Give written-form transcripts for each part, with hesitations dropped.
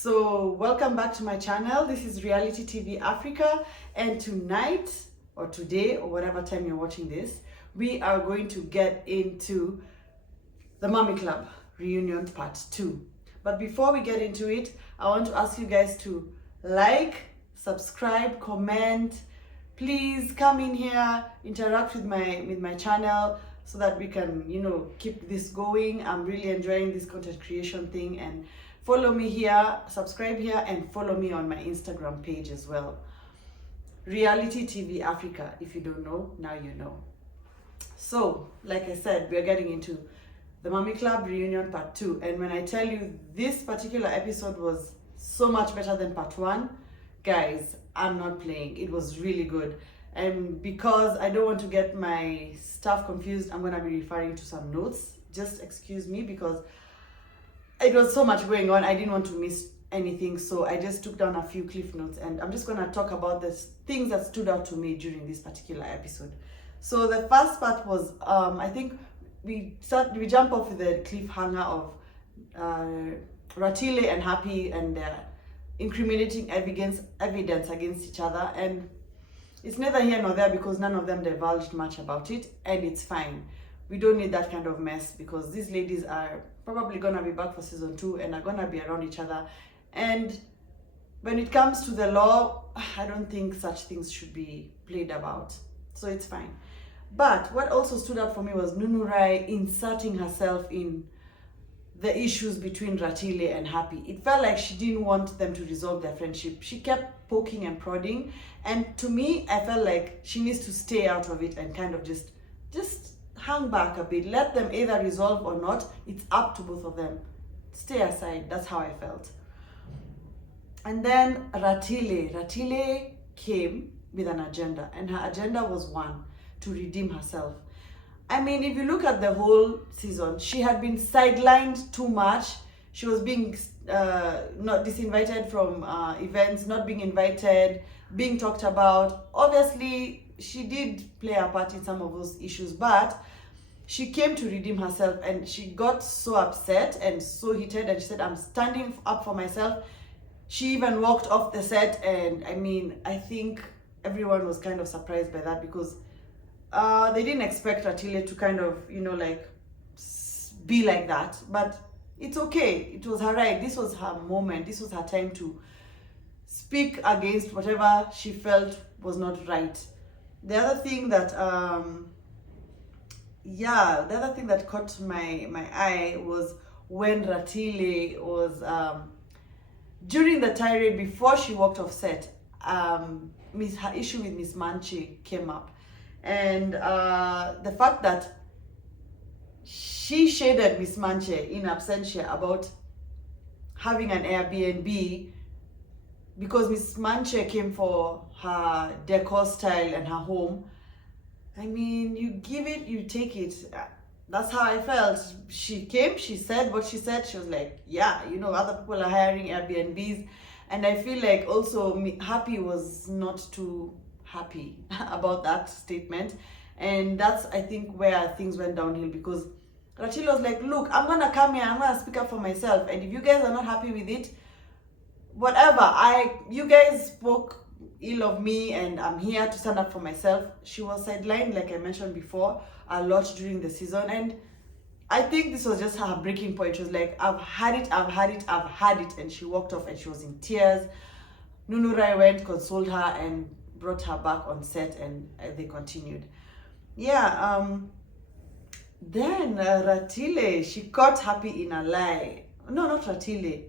So welcome back to my channel. This is Reality TV Africa, and tonight or today or whatever time you're watching this, we are going to get into the Mommy Club reunion part 2. But before we get into it, I want to ask you guys to like, subscribe, comment. Please come in here, interact with my channel so that we can, keep this going. I'm really enjoying this content creation thing, and follow me here, subscribe here, and follow me on my Instagram page as well. Reality TV Africa. If you don't know, now you know. So, like I said, we are getting into the Mommy Club reunion part 2. And when I tell you this particular episode was so much better than part 1, guys, I'm not playing. It was really good. And because I don't want to get my stuff confused, I'm going to be referring to some notes. Just excuse me because it was so much going on. I didn't want to miss anything, so I just took down a few cliff notes, and I'm just going to talk about the things that stood out to me during this particular episode. So the first part was, I think we jump off with the cliffhanger of Rati and Happy and their incriminating evidence against each other, and it's neither here nor there because none of them divulged much about it, and it's fine. We don't need that kind of mess because these ladies are probably gonna be back for season 2 and are gonna be around each other. And when it comes to the law, I don't think such things should be played about. So it's fine. But what also stood out for me was Nunurai inserting herself in the issues between Ratile and Happy. It felt like she didn't want them to resolve their friendship. She kept poking and prodding. And to me, I felt like she needs to stay out of it and kind of just hang back a bit. Let them either resolve or not. It's up to both of them. Stay aside. That's how I felt. And then Ratile came with an agenda, and her agenda was one, to redeem herself. I mean, if you look at the whole season, she had been sidelined too much. She was being not disinvited from events, not being invited, being talked about. Obviously, she did play a part in some of those issues, but she came to redeem herself, and she got so upset and so heated, and she said, I'm standing up for myself. She even walked off the set, and I mean, I think everyone was kind of surprised by that because they didn't expect Ratile to kind of, be like that. But it's okay. It was her right. This was her moment. This was her time to speak against whatever she felt was not right. The other thing that caught my eye was when Ratile was during the tirade before she walked off set. Her issue with Miss Manche came up, and the fact that she shaded Miss Manche in absentia about having an Airbnb because Miss Manche came for her decor style and her home. I mean, you give it, you take it. That's how I felt. She came, she said what she said. She was like, yeah, other people are hiring Airbnbs. And I feel like also Happy was not too happy about that statement. And that's, I think, where things went downhill because Rachel was like, look, I'm going to come here, I'm going to speak up for myself. And if you guys are not happy with it, whatever, you guys spoke ill of me and I'm here to stand up for myself. She was sidelined, like I mentioned before, a lot during the season, and I think this was just her breaking point. She was like, I've had it, and she walked off and she was in tears. Nunurai went, consoled her, and brought her back on set, and they continued. Then Ratile, she caught Happy in a lie. No, not Ratile.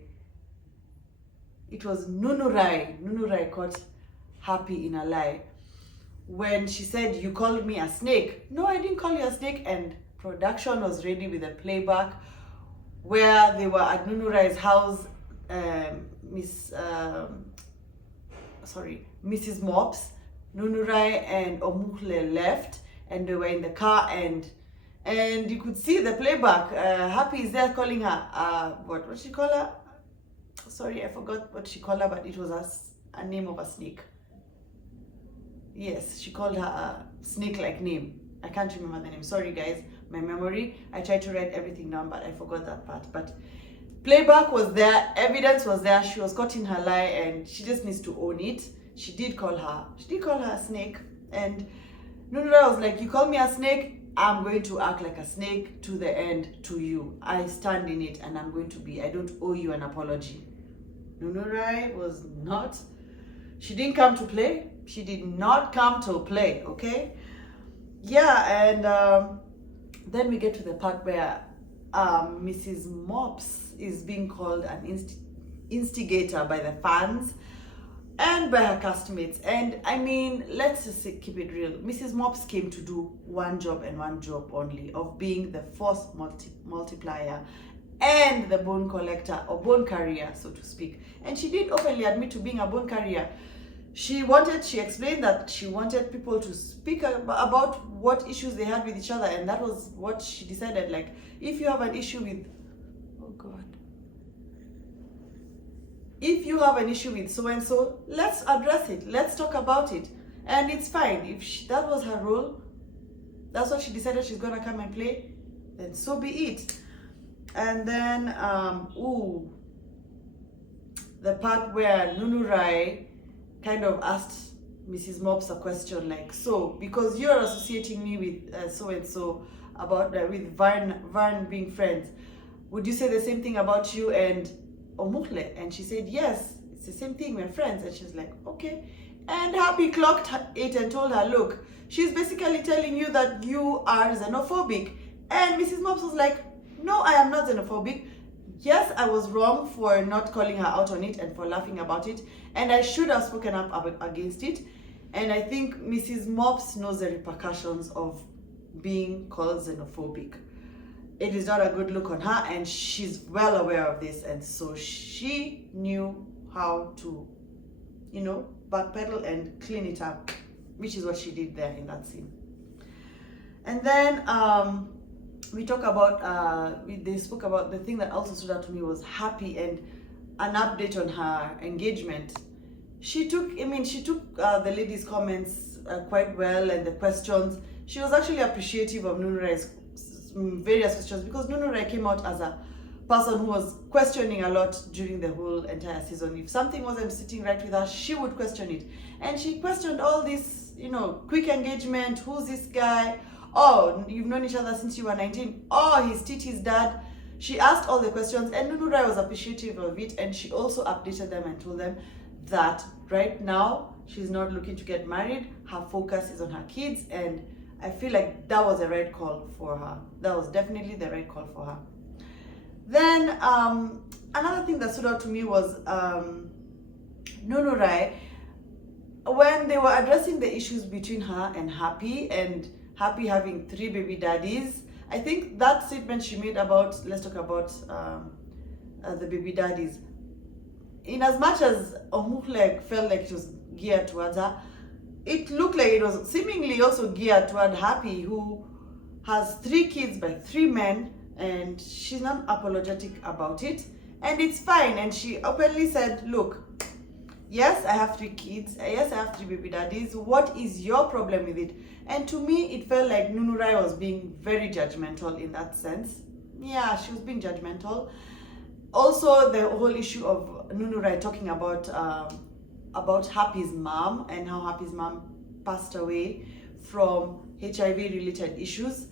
It was Nunurai. Nunurai caught Happy in a lie when she said, you called me a snake. No, I didn't call you a snake. And production was ready with a playback where they were at Nunurai's house. Mrs. Mops, Nunurai and Omukle left, and they were in the car, and you could see the playback. Happy is there calling her, what she call her? Sorry, I forgot what she called her, but it was a name of a snake. Yes, she called her a snake-like name. I can't remember the name. Sorry, guys, my memory. I tried to write everything down, but I forgot that part. But Playback was there, evidence was there, she was caught in her lie, and she just needs to own it. She did call her a snake, and Nunura was like, you call me a snake, I'm going to act like a snake to the end to you. I stand in it, and I'm going to be, I don't owe you an apology. Nunura was not, she didn't come to play. She did not come to play, okay? Yeah, and then we get to the part where Mrs. Mops is being called an instigator by the fans and by her castmates. And I mean, let's just keep it real. Mrs. Mops came to do one job and one job only, of being the force multiplier and the bone collector, or bone carrier, so to speak. And she did openly admit to being a bone carrier. She explained that she wanted people to speak about what issues they had with each other, and that was what she decided. Like, if you have an issue with, oh God, if you have an issue with so-and-so, let's address it, let's talk about it, and it's fine. If that was her role, that's what she decided she's gonna come and play, then so be it. And then, the part where Nunurai kind of asked Mrs. Mops a question like, so because you're associating me with so-and-so about with Varn being friends, would you say the same thing about you and Omukle? And she said, yes, it's the same thing, we're friends. And she's like, okay. And Happy clocked it and told her, look, she's basically telling you that you are xenophobic. And Mrs. Mops was like, no, I am not xenophobic. Yes, I was wrong for not calling her out on it and for laughing about it, and I should have spoken up against it. And I think Mrs. Mops knows the repercussions of being called xenophobic. It is not a good look on her, and she's well aware of this, and so she knew how to, backpedal and clean it up, which is what she did there in that scene. And then we talk about, they spoke about, the thing that also stood out to me was Happy and an update on her engagement. She took the ladies' comments quite well, and the questions. She was actually appreciative of Nunurai's various questions, because Nunurai came out as a person who was questioning a lot during the whole entire season. If something wasn't sitting right with her, she would question it. And she questioned all this, quick engagement, who's this guy? Oh, you've known each other since you were 19. Oh, he's Titi's dad. She asked all the questions, and Nunurai was appreciative of it, and she also updated them and told them that right now she's not looking to get married. Her focus is on her kids, and I feel like that was the right call for her. That was definitely the right call for her. Then another thing that stood out to me was Nunurai, when they were addressing the issues between her and Happy having 3 baby daddies. I think that statement she made about, let's talk about the baby daddies. In as much as Omukle felt like it was geared towards her, it looked like it was seemingly also geared toward Happy, who has 3 kids by 3 men, and she's not apologetic about it, and it's fine. And she openly said, look, yes, I have 3 kids, yes, I have 3 baby daddies, what is your problem with it? And to me, it felt like Nunurai was being very judgmental in that sense. Yeah, she was being judgmental. Also, the whole issue of Nunurai talking about Happy's mom, and how Happy's mom passed away from HIV-related issues.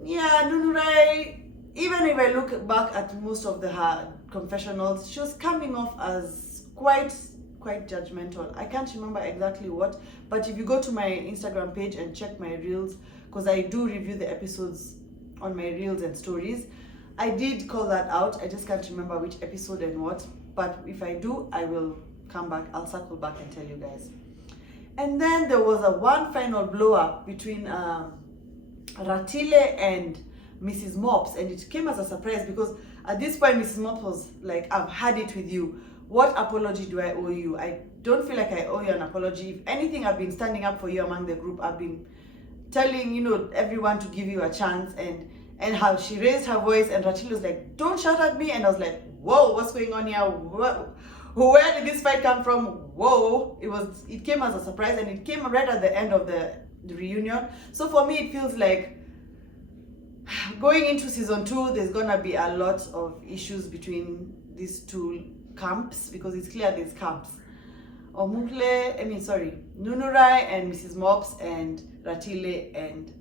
Yeah, Nunurai, even if I look back at most of her confessionals, she was coming off as quite judgmental. I can't remember exactly what, but if you go to my Instagram page and check my reels, because I do review the episodes on my reels and stories, I did call that out. I just can't remember which episode and what, but if I do, I will come back. I'll circle back and tell you guys. And then there was one final blow up between Ratile and Mrs. Mops, and it came as a surprise, because at this point Mrs. Mops was like, I've had it with you. What apology do I owe you? I don't feel like I owe you an apology. If anything, I've been standing up for you among the group. I've been telling, everyone to give you a chance, and how she raised her voice, and Rachel was like, don't shout at me. And I was like, whoa, what's going on here? Where did this fight come from? Whoa. It came as a surprise, and it came right at the end of the reunion. So for me, it feels like Going into season 2, there's gonna be a lot of issues between these two camps, because it's clear there's camps. Nunurai and Mrs. Mops and Ratile and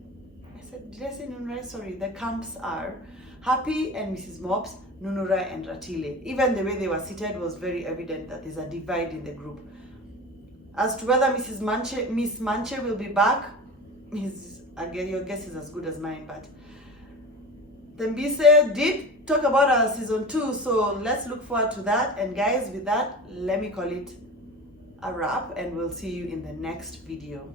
did I say Nunurai? Sorry, the camps are Happy and Mrs. Mops, Nunurai and Ratile. Even the way they were seated was very evident that there's a divide in the group. As to whether Miss Manche will be back, again, your guess is as good as mine, but Tembise did talk about our season 2, so let's look forward to that. And guys, with that, let me call it a wrap, and we'll see you in the next video.